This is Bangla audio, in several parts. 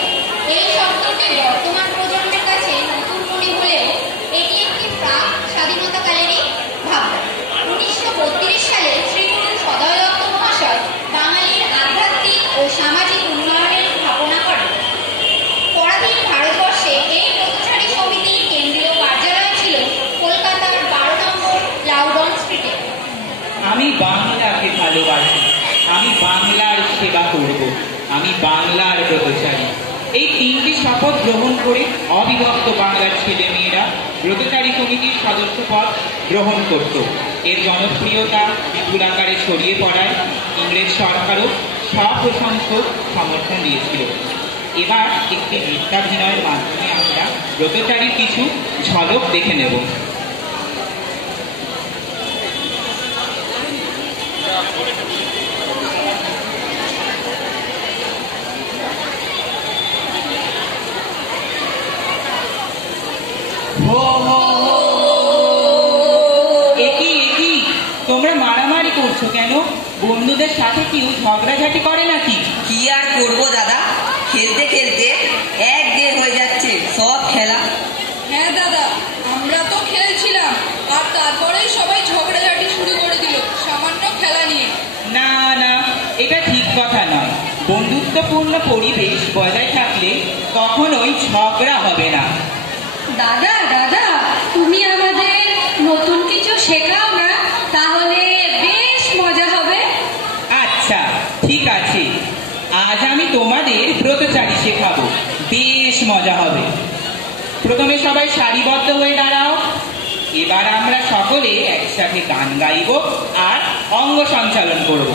প্রতিচ্ছবি। এই শব্দটি বর্তমান প্রজন্মের কাছে নতুন মনে হলেও এটি একটি প্রাক স্বাধীনতাকালেরই ভাবনা। 1932 সালে শ্রীগুরু সদয় দত্ত মহাশয় বাঙালির আধ্যাত্মিক ও সামাজিক উন্নয়নের স্থাপনা করেন। পরাধীন ভারতবর্ষে এই পথচারী সমিতির কেন্দ্রীয় কার্যালয় ছিল কলকাতার 12 নম্বর লাউডন স্ট্রিটে। আমি বাংলাকে ভালোবাসি, আমি বাংলার সেবা করব, আমি বাংলার ব্রতচারী। এই 3টি শপথ গ্রহণ করে অবিভক্ত বাংলার ছেলে মেয়েরা ব্রতচারী কমিটির সদস্য পদ গ্রহণ করত। এর জনপ্রিয়তা বিপুল আকারে ছড়িয়ে পড়ায় ইংরেজ সরকারও সপ্রশংসক সমর্থন দিয়েছিল। এবার একটি নৃত্যাভিনয়ের মাধ্যমে আমরা ব্রতচারীর কিছু ঝলক দেখে নেব। তোমরা মারামারি করছো কেন? বন্ধুদের সাথে কেউ ঝগড়াঝাটি করে নাকি? কি আর করবো দাদা, খেলতে খেলতে এক দেড় হয়ে যাচ্ছে সব খেলা। হ্যাঁ দাদা, আমরা তো খেলছিলাম আর তারপরেই সবাই ঝগড়াঝাটি শুরু করে দিল সামান্য খেলা নিয়ে। না না, এটা ঠিক কথা নয়। বন্ধুত্বপূর্ণ পরিবেশ বজায় থাকলে কখনোই ঝগড়া হবে না। দাদা দাদা, তুমি আমাদের নতুন কিছু শেখাও না, তাহলে বেশ মজা হবে। আচ্ছা ঠিক আছে, আজ আমি তোমাদের ব্রতচারী শেখাবো, বেশ মজা হবে। প্রথমে সবাই সারিবদ্ধ হয়ে দাঁড়াও। এবার আমরা সকলে একসাথে গান গাইব আর অঙ্গ সঞ্চালন করব।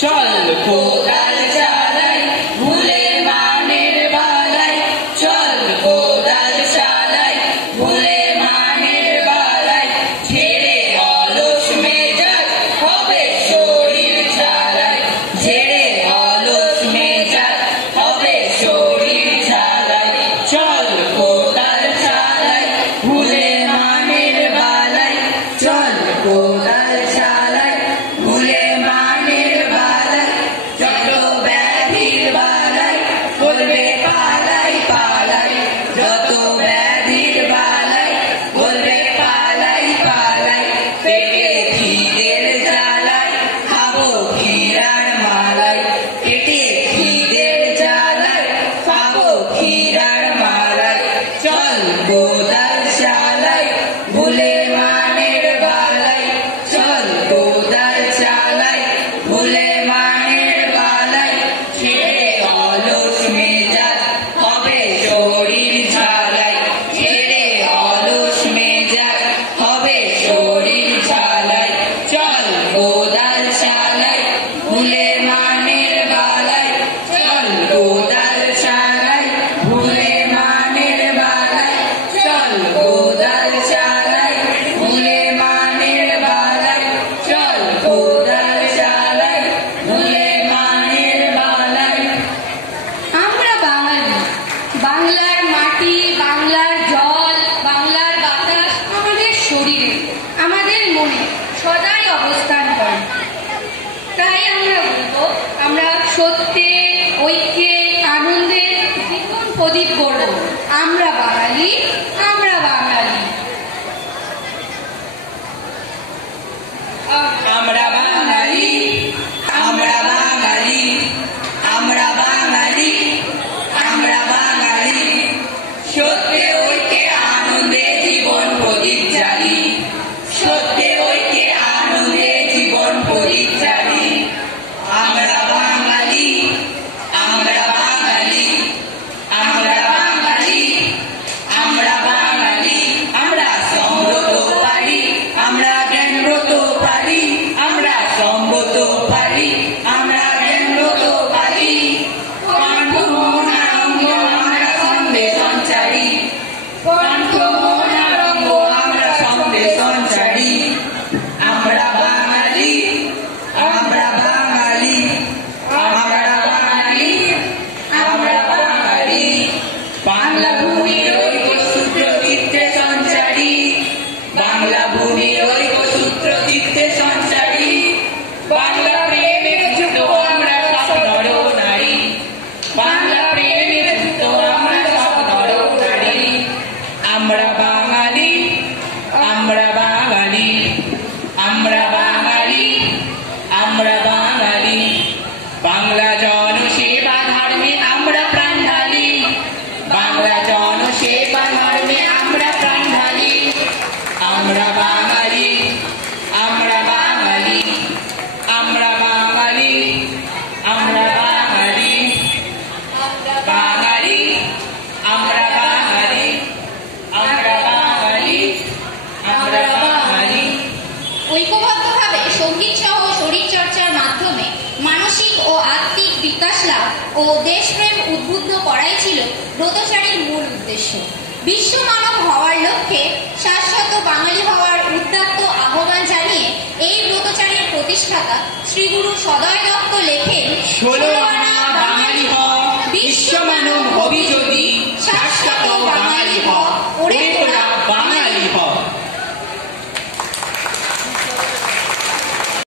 চল কোদাল চালাই ভুলে মানের বালাই, চল কোদাল চালাই ভুলে মানের বালাই, ছেড়ে অলস মেজাজ হবে শরীর চালাই, ছেড়ে অলস মেজাজ হবে শরীর চালাই, চল কোদাল চালাই ভুলে মানের বালাই, চল কোদাল চালাই ভুলে মানের বালাই, যত ব্যাধির বালাই বলবে পালাই পালাই, যত ব্যাধির বালাই বলবে পালাই পালাই, পেটে খিদের জ্বালাই খাবো ক্ষীরার মালাই, পেটে খিদের জ্বালাই খাবো ক্ষীরার মালাই, চল কোদাল চালাই ভুলে মানের বালাই, চল কোদাল চালাই ভুলে মানের বালাই, ছেড়ে অলস মেজাজ হবে শরীর ঝালাই, ছেড়ে অলস মেজাজ হবে শরীর ঝালাই, চল কোদাল চালাই ভুলে মানের বালাই, চল কোদাল চালাই ভুলে মানের বালাই, চল কোদাল চালাই ভুলে মানের বালাই, চল কোদাল চালাই ভুলে মানের বালাই। আমরা বাঙালি, বাংলার মাটি, বাংলার জল, বাংলার বাতাস আমাদের শরীরে, আমাদের মনে সদাই অবস্থান করে। তাই আমরা বলবো, আমরা সত্যে, ঐক্যে, আনন্দে জীবন প্রদীপ গড়ব। আমরা বাঙালি, আমরা বাঙালি। আমরা বাঙালি, আমরা বাঙালি, আমরা বাঙালি, আমরা বাঙালি, সত্যে ঐক্যে আনন্দে জীবন প্রদীপ জ্বালি, সত্যে ঐক্যে আনন্দে জীবন প্রদীপ জ্বালি, আমরা বাঙালি, আমরা বাঙালি, আমরা বাঙালি, আমরা বাঙালি। সঙ্গীত সহ শরীরচর্চার মাধ্যমে মানসিক ও আত্মিক বিকাশ লাভ ও দেশপ্রেম উদ্বুদ্ধ করাই ছিল ব্রতচারীর মূল উদ্দেশ্য। বিশ্ব মানব হওয়ার লক্ষ্যে শাশ্বত বাঙালি হওয়ার উদ্যত্ত আহ্বান জানিয়ে এই ব্রতচারীর প্রতিষ্ঠাতা শ্রীগুরু সদয় দত্ত লেখেন 16